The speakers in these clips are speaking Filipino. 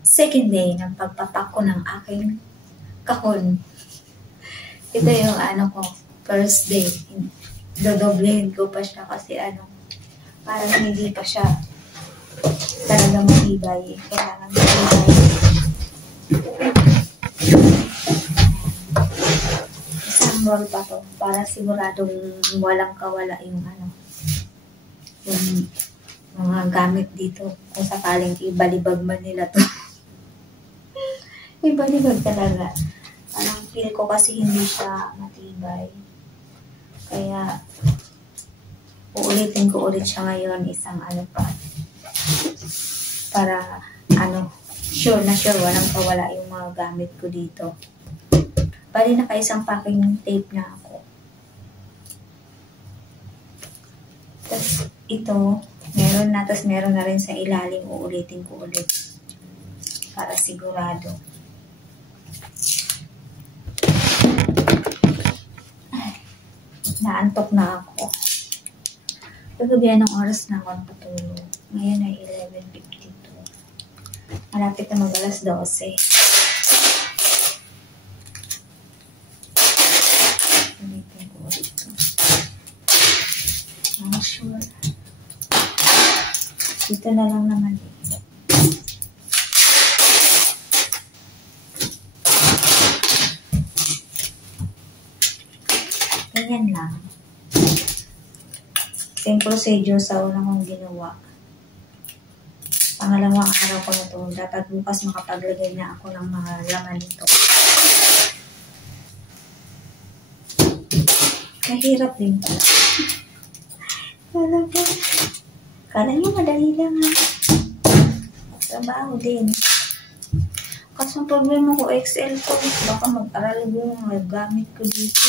Second day ng pagpapak ko ng aking kahon. Ito yung first day. Dodoblehin ko pa siya kasi parang hindi pa siya talaga matibay. Kailangan matibay. Isang roll pa to para siguradong walang kawala yung yung mga gamit dito kung sakaling ibalibag man nila to. Ibalibag talaga. Parang feel ko kasi hindi siya matibay. Kaya uulitin ko ulit siya ngayon isang pa. Para sure na sure walang kawala yung mga gamit ko dito. Bali naka-isang packing tape na ako. Tapos ito, meron na rin sa ilalim, uulitin ko ulit. Para sigurado. Ay, naantok na ako. Kagabi ng oras na ako nakatulog. Ngayon ay 11:52. Malapit na mag-alas 12. Ulitin ko ulit ito. Sure. Dito na lang naman ganyan lang. Same procedure sa una kong ginawa. Pangalawang araw ko na ito. Dapat bukas makapaglagay na ako ng mga laman nito. Mahirap din pala. Talaga. Kala niyo madali lang trabaho din. Kasi ang problema ko, Excel ko. Baka mag-aral yung gamit ko dito.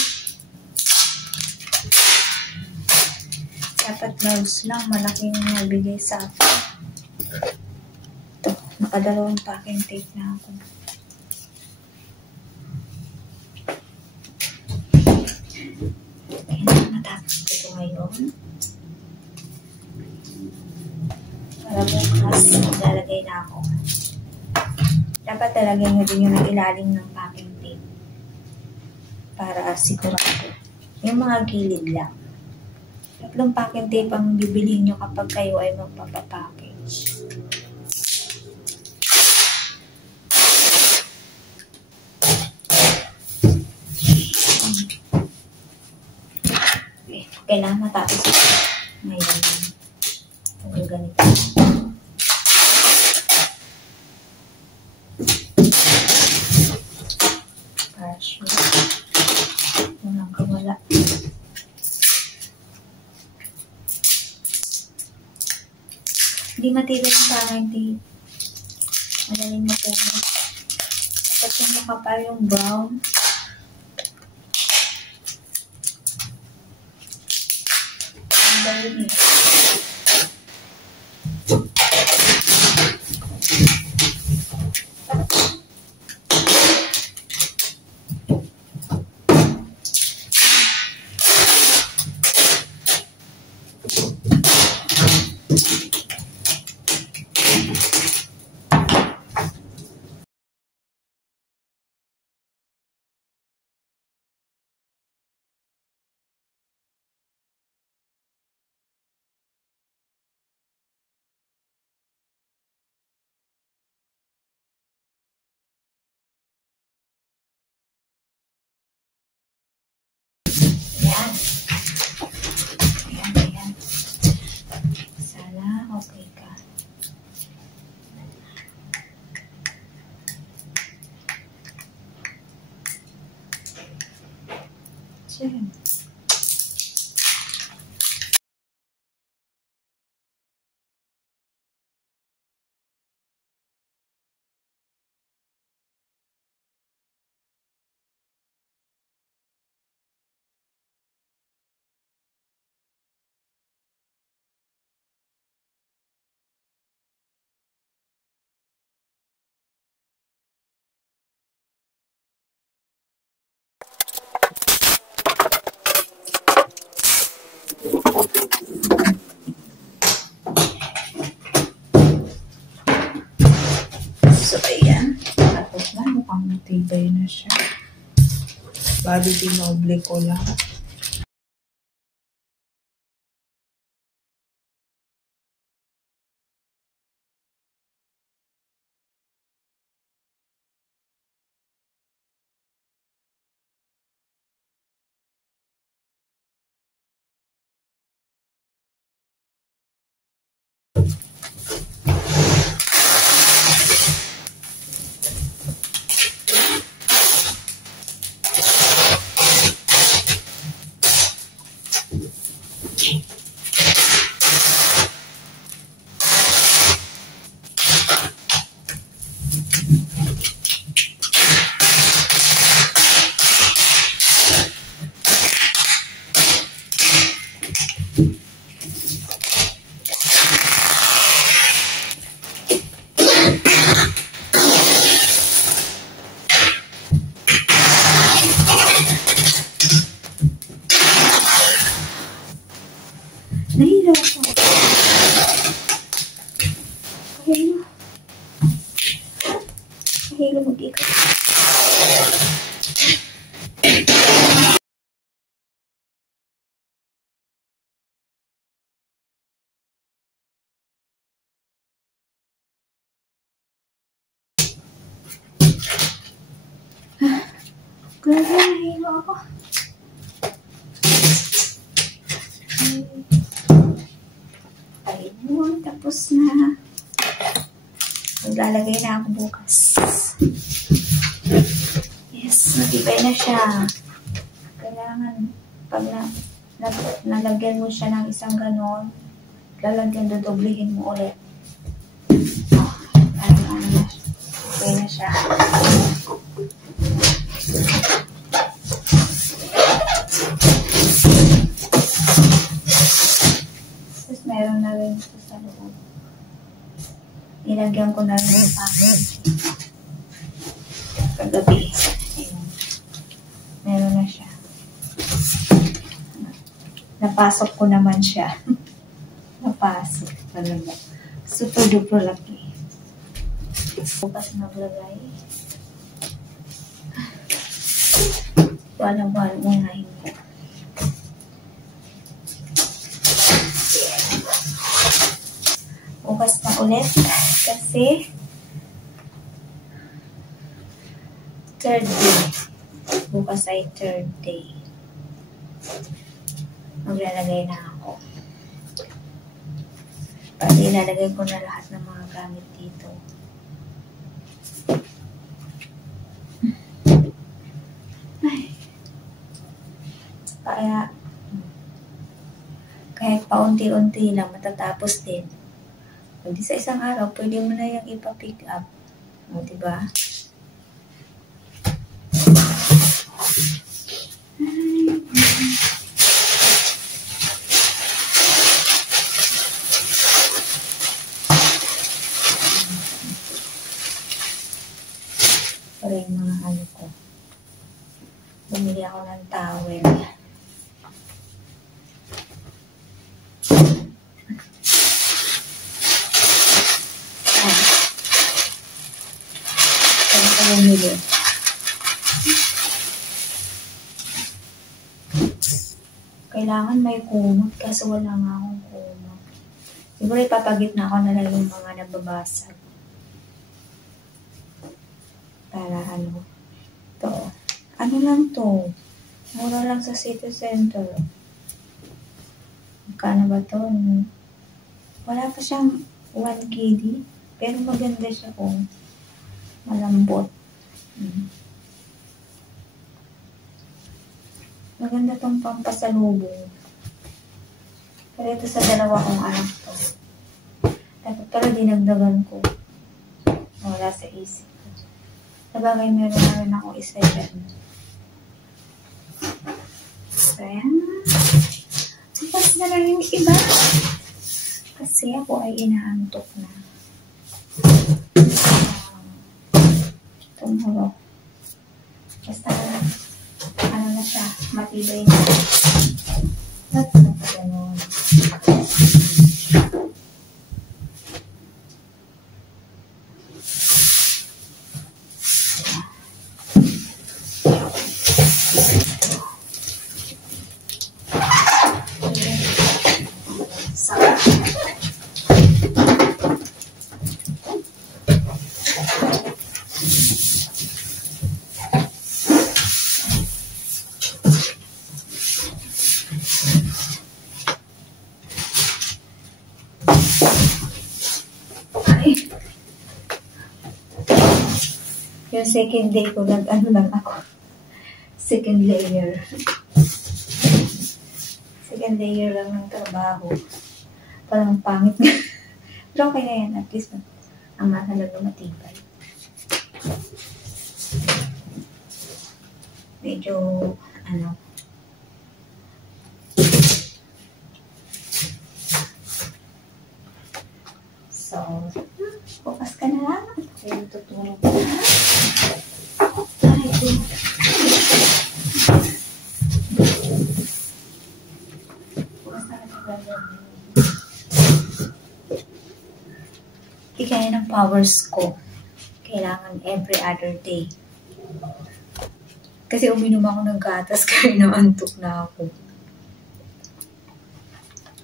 Dapat gloves lang. Malaking nabigay sa akin. Ito, nakadalawang packing tape na ako. Kaya matapos ko ito ngayon. Para bukas, maglalagay na ako. Dapat talagay nyo din yung ilalim ng packing tape. Para sigurado. Yung mga gilid lang. 3 packing tape ang bibilihin nyo kapag kayo ay magpapapackage. Okay, kailangan matapos ito. Ngayon. Huwag ganito. Walang kawala. Hindi matibay yung parang tape. Madaling mapunos. Dapat yung makapal yung brown. Ang dahil eh. Ayan. Sana okay ka. Diyan. So, ayan. Tapos na, mukhang matibay na siya. Bali, dinoble ko lang. Nahilo ako. Nahilo mag-ikot. Grabe, nahilo ako. Ayun, tapos na. Maglalagay na ako bukas. Yes, matibay na siya. Kailangan, pag nalagyan mo siya ng isang ganon, lalagyan, dodoblihin mo ulit. Matibay na siya. Tapos meron na rin ito sa loob. Nilagyan ko na rin yung package. Kagabi. Ayun. Meron na siya. Napasok ko naman siya. Napasok talaga. Super duper laki. Bukas maglagay. Wala-wala mo na yun. Bukas na ulit kasi third day. Bukas ay third day. Maglalagay na ako. Pwede ilalagay ko na lahat ng mga gamit dito. Ay. Kaya kahit paunti-unti lang matatapos din. Hindi sa isang araw, pwede mo na yung ipa-pick up. O, diba? Para yung mga ano ko. Bumili ako ng towel. Bumili. Kailangan may kumot kasi wala nga akong kumot. Siguro ipapagitna ko na lang yung mga nababasag. Para ano. Ito. Ano lang to? Mura lang sa city center. Magkano ba to? Wala pa siyang 1 KD. Pero maganda siya kung malambot. Maganda tong pampasalubong. Pero ito sa dalawa kong anak to. Dapat pala dinagdagan ko. Wala sa isip ko. Sabagay meron na rin ako isa dyan. So yan. Tapos na lang yung iba. Kasi ako ay inaantok na. Tumuro. Basta ano na siya, matibay na. That's na pa ganun. Ay. Yung second day ko, nag-ano lang ako. Second layer. Second layer lang ng trabaho. Parang pangit na. Pero okay na yan. At least, ang mahalaga matibay. Medyo, ano, so, bukas ka na lang. Kaya tutulog ka na. Ay, bukas na lang. Hindi kaya ng powers ko. Kailangan every other day. Kasi uminom ako ng gatas kaya naantok na ako.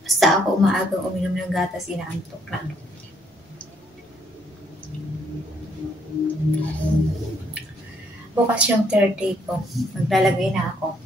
Basta ako umaagang uminom ng gatas, inaantok na. Bukas yung third day ko. Maglalagay na ako.